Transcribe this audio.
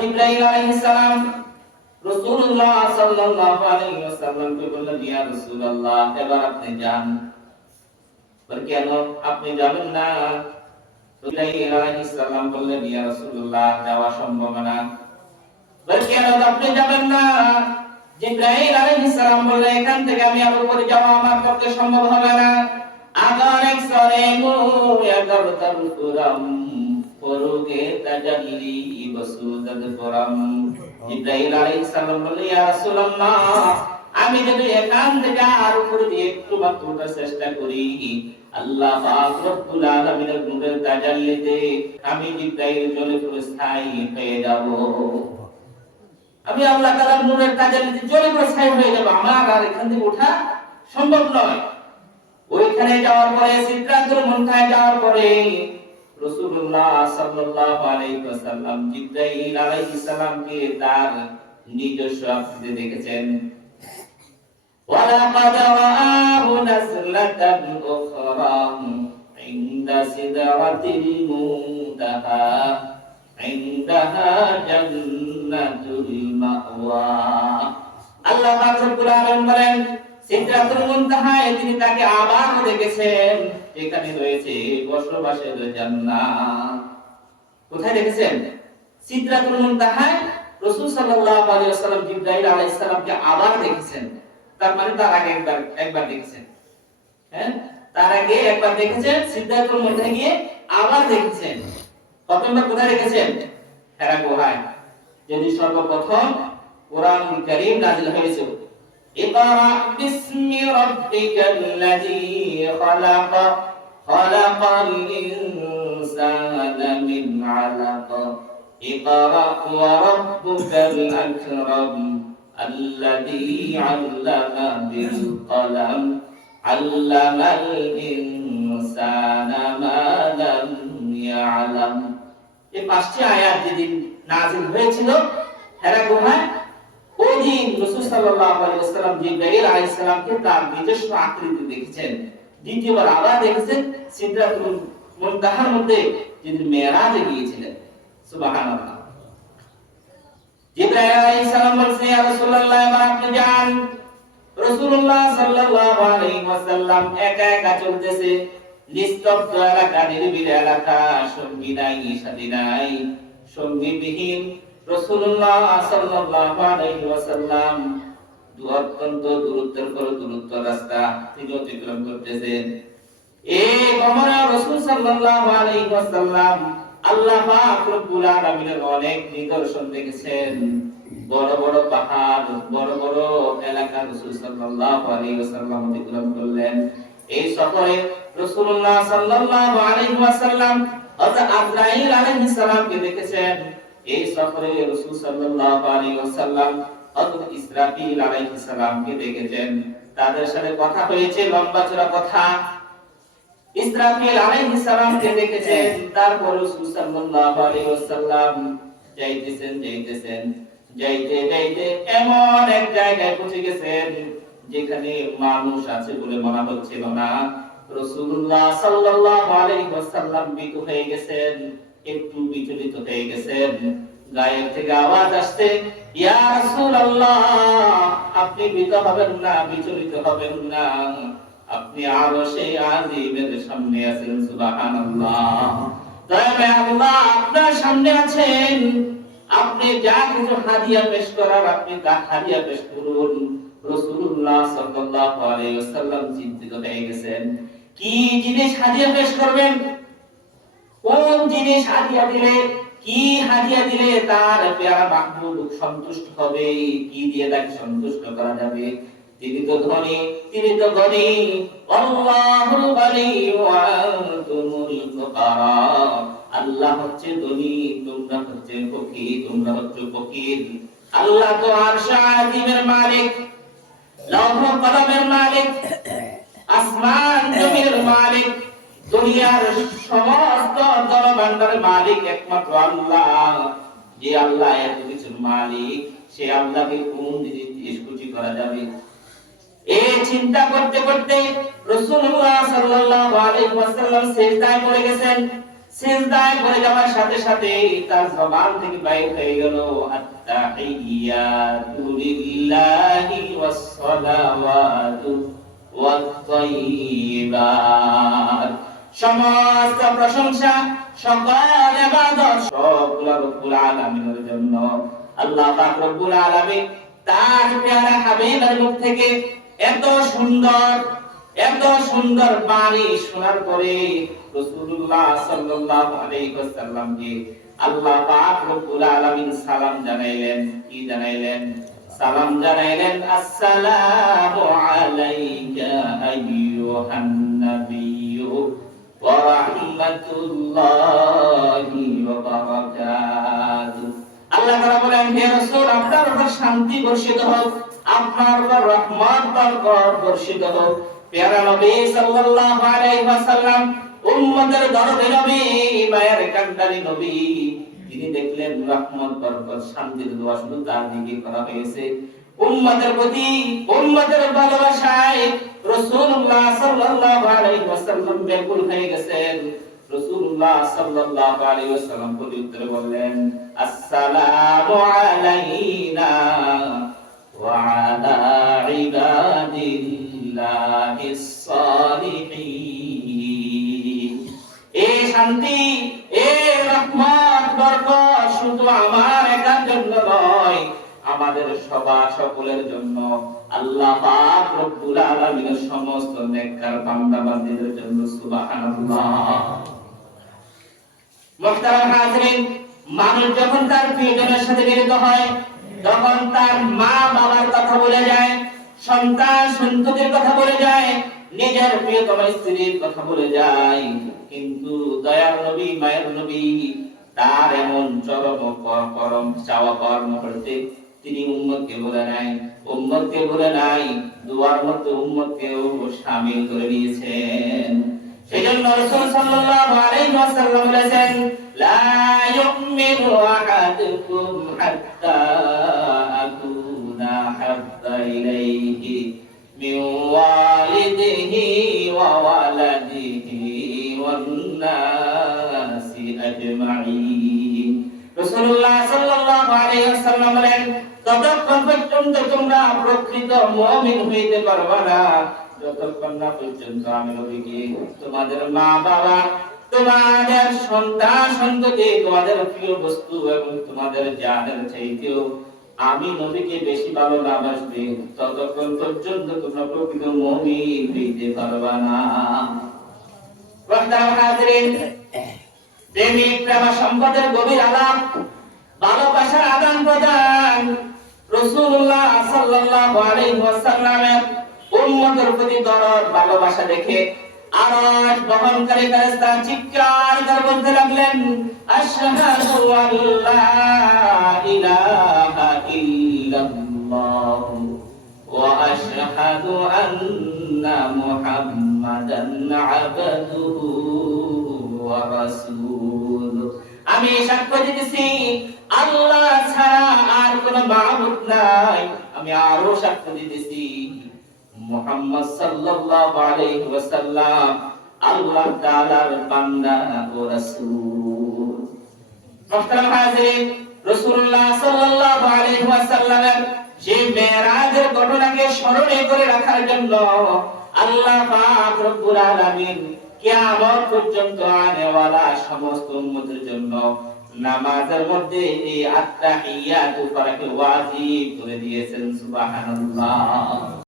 জিবরাইল আলাইহিস সালাম রাসূলুল্লাহ সাল্লাল্লাহু আলাইহি ওয়াসাল্লামকে বললেন, ইয়া রাসূলুল্লাহ, এবার আপনি যান। বলে, কেন আপনি যাবেন না? জিবরাইল আলাইহিস সালাম বললেন, ইয়া রাসূলুল্লাহ, যাওয়া সম্ভব না। বলে, কেন আপনি যাবেন না? জিবরাইল আলাইহিস সালাম বললেন, এখান থেকে আমি আর উপরে যাওয়া আমার পক্ষে সম্ভব হবে না। আগার এক সরেমু ইয়াদার তারকুরাম পরুগে তাজাল্লি বসুদাদ পরাম। জিবরাইল আলাইহিস সালাম বললেন, ইয়া রাসূলুল্লাহ, আমি যদি এখান থেকে আর উপরে দিয়ে একটু মাত্র চেষ্টা করি, আল্লাহ পাক রব্বুল আলামিনের নূরের তাজাল্লিতে আমি জিবরাইল জ্বলে পুরো স্থায়ী হয়ে যাব। আমি আল্লাহ তাআলার নূরের তাজাল্লিতে জ্বলে পুরো স্থায়ী হয়ে যাব, আমার আর এখান থেকে ওঠা সম্ভব নয়। ওইখানে যাওয়ার পরে, সিদরাতুল মুনতাহায় যাওয়ার পরে রাসূলুল্লাহ সাল্লাল্লাহু আলাইহি ওয়াসাল্লাম জিবরাইল আলাইহিস সালামকে তার নিজস্ব আকৃতিতে দেখেছেন। ওয়ালাকাদ রাআহু নাযলাতান উখরা ইনদা সিদরাতিল মুনতাহা ইনদাহা জান্নাতুল মাওয়া। আল্লাহ পাক রব্বুল আলামিন বলেন, সিদরাতুল মুনতাহায় তিনি তাকে আবার দেখেছেন, এখানে রয়েছে বসবাসের জান্নাত। কোথায় দেখেছেন? সিদরাতুল মুনতাহায় রাসূল সাল্লাল্লাহু আলাইহি ওয়াসাল্লাম জিবরাইল আলাইহিস সালামকে আবার দেখেছেন। তার মানে তার আগে একবার দেখেছেন। হ্যাঁ, তার আগে একবার দেখেছেন, সিদরাতুল মুনতাহায় গিয়ে আবার দেখেছেন। প্রথমবার কোথায় দেখেছেন? হেরা গুহায়, যেদিন সর্বপ্রথম কোরআন কারীম নাযিল হয়েছিল। ইকরা বিসমি রাব্বিকাল্লাযী খালাক খালাকাল ইনসানা মিন আলাক ইকরা ওয়া রাব্বুকাল আকরাম আল্লাযী আল্লামা বিল কলম আল্লামাল ইনসানা মা লাম ইয়ালাম। এই পাঁচটি আয়াত যেদিন নাযিল হয়েছিল হেরা গুহায়, ওই দিন রাসূল সাল্লাল্লাহু আলাইহি ওয়াসাল্লাম জিবরাইল আলাইহিস সালামকে তার নিজস্ব আকৃতিতে দেখেছেন। দ্বিতীয়বার আবার দেখেছেন সিদরাতুল মুনতাহার মধ্যে যেদিন মেরাজে গিয়েছিলেন। সুবহানাল্লাহ। জিবরাইল আলাইহিস সালাম বলছেন, ইয়া রাসূলুল্লাহ, এবার আপনি যান। রাসূলুল্লাহ সাল্লাল্লাহু আলাইহি ওয়াসাল্লাম একা একা চলতেছে, নিস্তব্ধ এলাকা, নিরিবিলি এলাকা, সঙ্গী নাই, সাথী নাই, সঙ্গীবিহীন রাসূলুল্লাহ সাল্লাল্লাহু আলাইহি ওয়াসাল্লাম অত্যন্ত দূরত্বের পর দূরত্ব রাস্তা তিনি অতিক্রম করতেছেন। এই গমনে রাসূল সাল্লাল্লাহু আলাইহি ওয়াসাল্লাম আল্লাহ পাক রব্বুল আলামিনের অনেক নিদর্শন দেখেছেন। বড় বড় পাহাড়, বড় বড় এলাকা রাসূল সাল্লাল্লাহু আলাইহি ওয়াসাল্লাম অতিক্রম করলেন। এই সফরে রাসূলুল্লাহ সাল্লাল্লাহু আলাইহি ওয়াসাল্লাম হযরত আজরাইল আলাইহিস সালামকে দেখেছেন। এই সফরে রাসূল সাল্লাল্লাহু আলাইহি ওয়াসাল্লাম হযরত ইসরাফিল আলাইহিস সালামকে দেখেছেন। তাদের সাথে কথা হয়েছে, লম্বা চড়া কথা। ইসরাফিল আলাইহিস সালামকে দেখেছেন। তারপর রাসূল সাল্লাল্লাহু আলাইহি ওয়াসাল্লাম যাইতে যাইতে এমন এক জায়গায় পৌঁছে গেছেন যেখানে মানুষ আছে বলে মনে হচ্ছিল না। রাসূলুল্লাহ সাল্লাল্লাহু আলাইহি ওয়াসাল্লাম ভীত হয়ে গেছেন, একটু বিচলিত হয়ে গেছেন। গায়ের থেকে আওয়াজ আসছে, ইয়া রাসূলুল্লাহ, আপনি ভীত হবেন না, বিচলিত হবেন না, আপনি আরশে আজিমের সামনে আছেন। সুবহানাল্লাহ। দয়াময় আল্লাহ আপনার সামনে আছেন, আপনি যা কিছু হাদিয়া পেশ করার আপনি তা হাদিয়া পেশ করুন। রাসূলুল্লাহ সাল্লাল্লাহু আলাইহি ওয়াসাল্লাম চিন্তিত হয়ে গেছেন, কি জিনিস হাদিয়া পেশ করবেন, কোন জিনিস হাদিয়া দিলে, কি হাদিয়া দিলে তার প্যারা মাহবুব সন্তুষ্ট হবে, কি দিয়ে তাকে সন্তুষ্ট করা যাবে। তিনি তো ধনী, তিনি তো গরীব, আল্লাহুল গনি ওয়া আনতুমুল ফুকারা। আল্লাহ হচ্ছে ধনী, তোমরা হচ্ছে ফকির, তোমরা হচ্ছে ফকির। আল্লাহ তো আরশ আজিমের মালিক, লৌহ কলমের মালিক, আসমান জমিনের মালিক, দুনিয়ার সমস্ত জলভাণ্ডারের মালিক একমাত্র আল্লাহ। যে আল্লাহ এত কিছুর মালিক, সে আল্লাহকে কোন জিনিস খুশি করা যাবে? এই চিন্তা করতে করতে রাসূলুল্লাহ সাল্লাল্লাহু আলাইহি ওয়াসাল্লাম সিজদায় পড়ে গেছেন। সিজদায় পড়ে যাওয়ার সাথে সাথে তার জবান থেকে বাইর হয়ে গেল আত্তাহিয়াতু লিল্লাহি ওয়াস সালাওয়াতু ওয়াত তাইয়্যিবাত। সমস্ত প্রশংসা, সকল ইবাদত সবগুলো রব্বুল আলামিনের জন্য। আল্লাহ পাক রব্বুল আলামিন তার প্যারা হাবিবের মুখ থেকে এত সুন্দর বাণী শোনার পরে রাসূলুল্লাহ সাল্লাল্লাহু আলাইহি ওয়াসাল্লামকে আল্লাহ পাক রব্বুল আলামিন সালাম জানাইলেন। কি জানাইলেন? সালাম জানাইলেন, আসসালামু আলাইকা আইয়ুহান নাবিয়্যু ওয়া রাহমাতুল্লাহি ওয়া বারাকাতুহু। আল্লাহ তাআলা বলেন, হে রাসূল, আপনার উপর শান্তি বর্ষিত হোক, আপনার উপর রহমত বরকত বর্ষিত হোক। প্যারা নবী সাল্লাল্লাহু আলাইহি ওয়াসাল্লাম, উম্মতের দরদি নবী, মায়ের কান্ডারি নবী, তিনি দেখলেন রহমত বরকত শান্তির দোয়া শুধু তার দিকে করা হয়েছে। উম্মতের প্রতি উম্মতের ভালোবাসায় রাসূলুল্লাহ সাল্লাল্লাহু আলাইহি ওয়াসাল্লাম ব্যাকুল হয়ে গেছেন। রাসূলুল্লাহ সাল্লাল্লাহু আলাইহি ওয়াসাল্লাম প্রত্যুত্তরে বললেন, আসসালামু আলাইনা ওয়া আলা ইবাদিল্লাহিস সালিহিন। এই শান্তি, এই রহমত বরকত শুধু আমার একার জন্য নয়, আমাদের সকলের জন্য। আল্লাহ পাক রব্বুল আলামিনের সমস্ত নেককার বান্দা বান্দীদের জন্য। সুবহানাল্লাহ। মুহতারাম হাজিরিন, মানুষ যখন তার প্রিয়জনের সাথে মিলিত হয় তখন তার মা বাবার কথা বলে যায়, সন্তান সন্ততির কথা বলে যায়, নিজের প্রিয়তম স্ত্রীর কথা বলে যায়। কিন্তু দয়ার নবী, মায়ের নবী, তার এমন পরম চাওয়া পাওয়ার মুহূর্তে তিনি উম্মতকে বলে নাই, দুয়ার মধ্যে উম্মতকেও শামিল করে নিয়েছেন। সেজন্য রাসূল সাল্লাল্লাহু আলাইহি ওয়াসাল্লাম বলেছেন, লা ইউমিনু আহাদুকুম হাত্তা আকুনা হাব্বা ইলাইহি মিন ওয়ালিদিহি ওয়া ওয়ালাদিহি ওয়ান নাসি আজমাইন। রাসূলুল্লাহ সাল্লাল্লাহু আলাইহি ওয়াসাল্লাম বলেন, ততক্ষণ পর্যন্ত তোমরা প্রকৃত মুমিন হইতে পারবে না যতক্ষণ না পর্যন্ত আমি নবীকে তোমাদের মা বাবা, তোমাদের সন্তান সন্ততি, তোমাদের প্রিয় বস্তু এবং তোমাদের জানের চাইতেও আমি নবীকে বেশি ভালো না বাসবে, ততক্ষণ পর্যন্ত তোমরা প্রকৃত মুমিন হইতে পারবে না। মুহতারাম হাজিরিন, প্রেমিক প্রেম সম্পদের গভীর আলাপ, ভালোবাসার আদান প্রদান রাসূলুল্লাহ সাল্লাল্লাহু আলাইহি ওয়াসাল্লামের উম্মতের প্রতি দরদ ভালোবাসা দেখে আরশ বহনকারী ফেরেশতা চিৎকার করে বলতে লাগলেন, আশহাদু আল্লা ইলাহা ইল্লাল্লাহ ওয়া আশহাদু আন্না মুহাম্মাদান আবদুহু ওয়া রাসূলুহু। আমি সাক্ষ্য দিতেছি আল্লাহ ছাড়া আর কোনো মাবুদ নাই। আমি আরো সাক্ষ্য দিতেছি মুহাম্মদ সাল্লাল্লাহু আলাইহি ওয়াসাল্লাম আল্লাহ তাআলার বান্দা ও রাসূল। মুহতারাম হাজিরিন, রাসূলুল্লাহ সাল্লাল্লাহু আলাইহি ওয়াসাল্লামের সেই মেরাজের ঘটনাকে স্মরণে করে রাখার জন্য আল্লাহ পাক রব্বুল আলামিন কিয়ামত পর্যন্ত আনেওয়ালা সমস্ত উম্মতের জন্য নামাজের মধ্যে এই আত্তাহিয়াতু পড়াকে ওয়াজিব করে দিয়েছেন। সুবহানাল্লাহ।